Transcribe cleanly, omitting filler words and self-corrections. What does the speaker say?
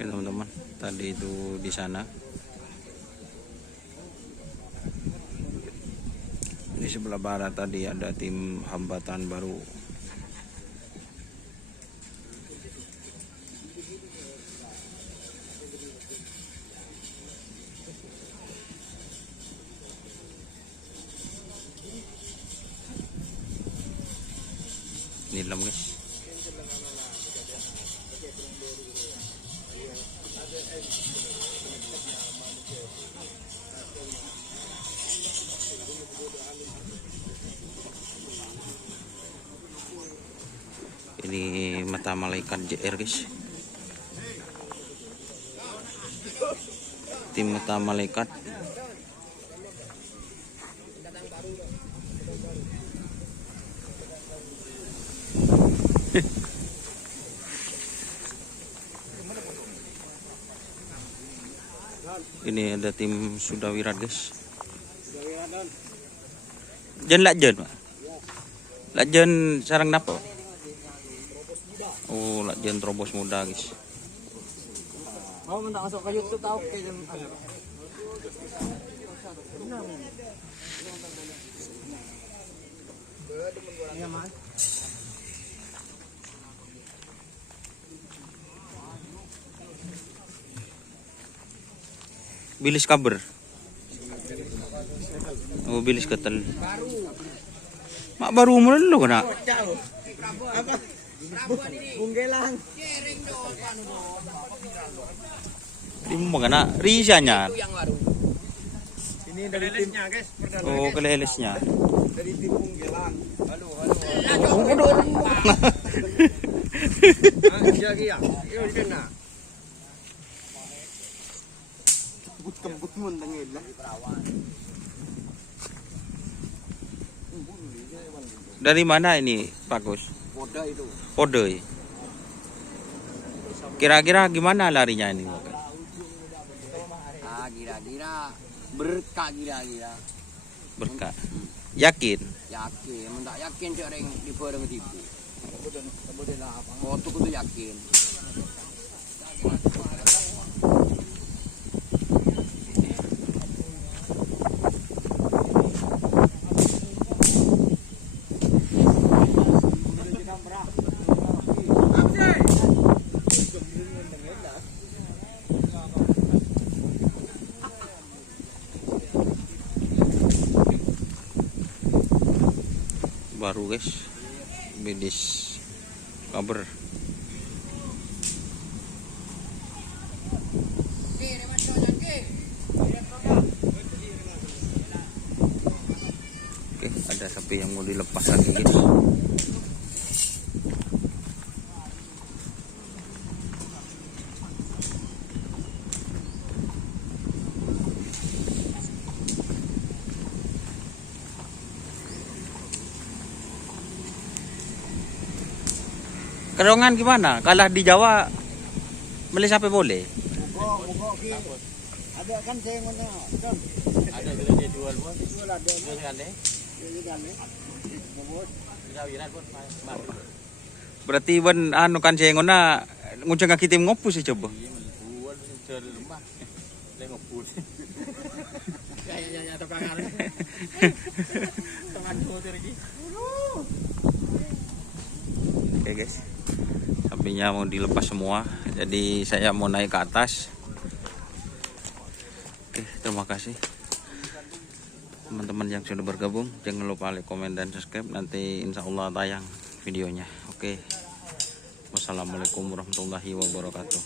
Oke teman-teman, tadi itu di sana. Di sebelah barat tadi ada tim hambatan baru. Nilam guys. Ini mata malaikat JR guys. Tim mata malaikat. Ini ada tim Sudawirat guys. Jen lak jen, Pak. Lak jen sarang napa? Oh, lak jen terobos muda guys. Mau minta masuk ke YouTube tahu ke jam iya, Mas. Bilis kabar. Oh, bilis ketel. Mak baru mulai lo kena. Apa? Bunggelang. Di mana kena risanya? Ini dari timnya, guys. Oh, kelelesnya. Dari tim Bunggelang. Halo. Lagi ya. Yo di sana. Kembut mun tengil lah. Dari mana ini, Pak Gus? Poda itu. Podoi. Kira-kira gimana larinya ini? Kira-kira berkah kira-kira. Berkah. Yakin? Yakin, mentak yakin sering di bareng tipu. Foto kudu yakin. Baru guys, bidis kabar. Oke, ada sapi yang mau dilepas lagi guys. Kerongan gimana? Kalah di Jawa beli sapi boleh? Ada kan saya mana? Ada bila dia jual pun. Jual ada. Jual kan deh. Jual kan deh. Berarti ben anu kan saya ngona nguncang kaki tim ngopus sih coba. Jual jual rumah. Dia ngopus. Kayaknya tekangan. Tekan motor lagi. Oke guys, sapinya mau dilepas semua, jadi saya mau naik ke atas. Oke, terima kasih teman-teman yang sudah bergabung. Jangan lupa like, komen, dan subscribe. Nanti insya Allah tayang videonya. Oke, wassalamualaikum warahmatullahi wabarakatuh.